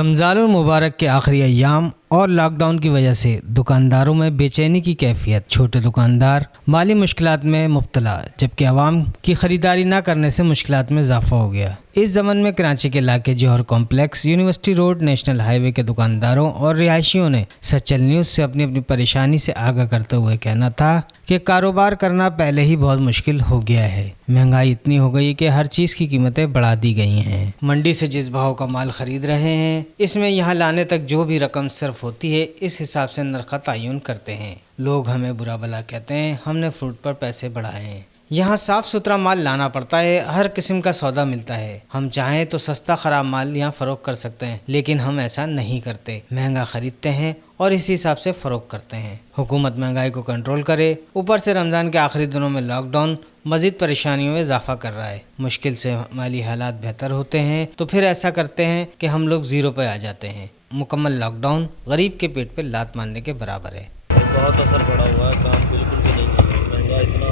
रमज़ानुल मुबारक के आखिरी अय्याम और लॉकडाउन की वजह से दुकानदारों में बेचैनी की कैफियत। छोटे दुकानदार माली मुश्किलात में मुब्तला, जबकि आवाम की ख़रीदारी न करने से मुश्किलात में इजाफा हो गया। इस ज़मन में कराची के इलाके Jauhar complex, university road, national highway के दुकानदारों और रिहायशियों ने सचल न्यूज़ से अपनी अपनी परेशानी से आगाह करते हुए कहना था कि कारोबार करना पहले ही बहुत मुश्किल हो गया है। महंगाई इतनी हो गई कि हर चीज़ की कीमतें बढ़ा दी गई हैं। मंडी से जिस भाव का माल ख़रीद रहे हैं, इसमें यहाँ लाने तक जो भी रकम सिर्फ होती है, इस हिसाब से नरख़ तयन करते हैं। लोग हमें बुरा भला कहते हैं, हमने फ्रूट पर पैसे बढ़ाए हैं। यहाँ साफ़ सुथरा माल लाना पड़ता है, हर किस्म का सौदा मिलता है। हम चाहें तो सस्ता ख़राब माल यहाँ फ़रोख्त कर सकते हैं, लेकिन हम ऐसा नहीं करते। महंगा ख़रीदते हैं और इसी हिसाब से फ़रोख्त करते हैं। हुकूमत महंगाई को कंट्रोल करे, ऊपर से रमज़ान के आखिरी दिनों में लॉकडाउन मज़ीद परेशानियों में इजाफा कर रहा है। मुश्किल से माली हालात बेहतर होते हैं तो फिर ऐसा करते हैं कि हम लोग ज़ीरो पर आ जाते हैं। मुकम्मल लॉकडाउन गरीब के पेट पे लात मारने के बराबर है। बहुत असर पड़ा हुआ है, काम बिल्कुल भी नहीं है। महंगा इतना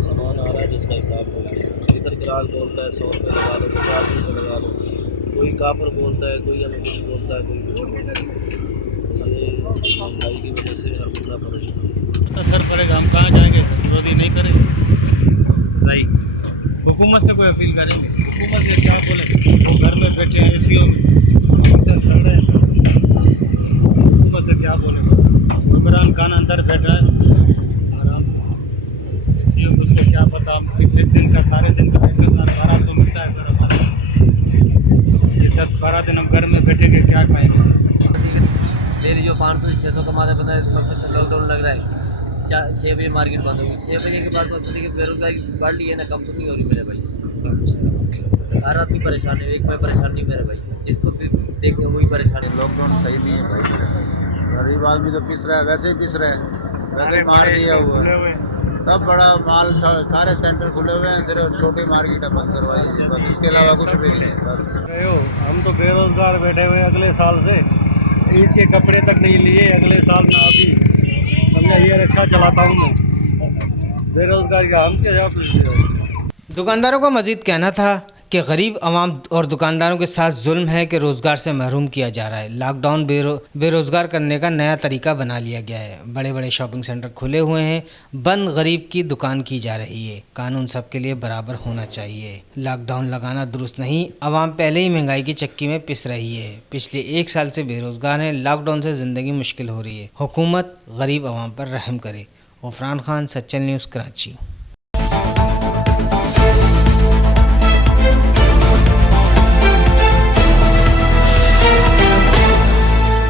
सामान आ रहा है जिसका हिसाब नहीं। इधर ग्राहक बोलता है 100 रुपये लगा लो, 50 रुपये लगा लो। कोई काफर बोलता है, कोई हमें कुछ बोलता है, कोई कुछ बोलता है। ये महंगाई की वजह से हर बंदा परेशान असर पड़ेगा। हम कहाँ जाएंगे? विरोधी नहीं करेंगे सही। हुकूमत से कोई अपील करेंगे? हुकूमत से क्या बोले? वो घर में बैठे हैं एसीओ में, चल रहे हैं। हुकूमत से क्या बोले? इमरान खान अंदर बैठा है आराम से, एसीओ को उसको क्या पता। हम कितने दिन का, सारे दिन का 1200 मिलता है सर हमारे। ये 10-12 दिन हम घर में बैठे के क्या खाएंगे? डेली जो 500-600 कमाते पता है, इस वक्त लॉकडाउन लग रहा है। 6 बजे मार्केट बंद होगी। 6 बजे के बाद की बेरोजगारी बढ़ रही है ना, कम तो नहीं हो रही मेरे भाई। हर आदमी परेशान है, एक मैं परेशान नहीं मेरे भाई, जिसको भी देखे वही परेशान है। लॉकडाउन सही नहीं है भाई। गरीब आदमी तो पिस रहा है, वैसे ही पिस रहा है, वैसे ही मार दिया हुआ है। सब बड़ा माल सारे सेंटर खुले हुए हैं, सिर्फ छोटी मार्केट बंद करवाई, बस इसके अलावा कुछ भी नहीं है। बस हम तो बेरोजगार बैठे हुए अगले साल से, ईद के कपड़े तक नहीं लिए अगले साल ना। अभी मैं ये रिक्शा चलाता हूँ मैं, बेरोजगारी का हम क्या जवाब? दुकानदारों का मज़ीद कहना था कि गरीब आवाम और दुकानदारों के साथ जुल्म है कि रोज़गार से महरूम किया जा रहा है। लॉकडाउन बेरोज़गार करने का नया तरीका बना लिया गया है। बड़े बड़े शॉपिंग सेंटर खुले हुए हैं, बंद गरीब की दुकान की जा रही है। कानून सबके लिए बराबर होना चाहिए। लॉकडाउन लगाना दुरुस्त नहीं। आवाम पहले ही महंगाई की चक्की में पिस रही है। पिछले 1 साल से बेरोज़गार हैं। लॉकडाउन से ज़िंदगी मुश्किल हो रही है। हुकूमत गरीब आवाम पर रहम करे। गफरान खान, सचल न्यूज़, कराची।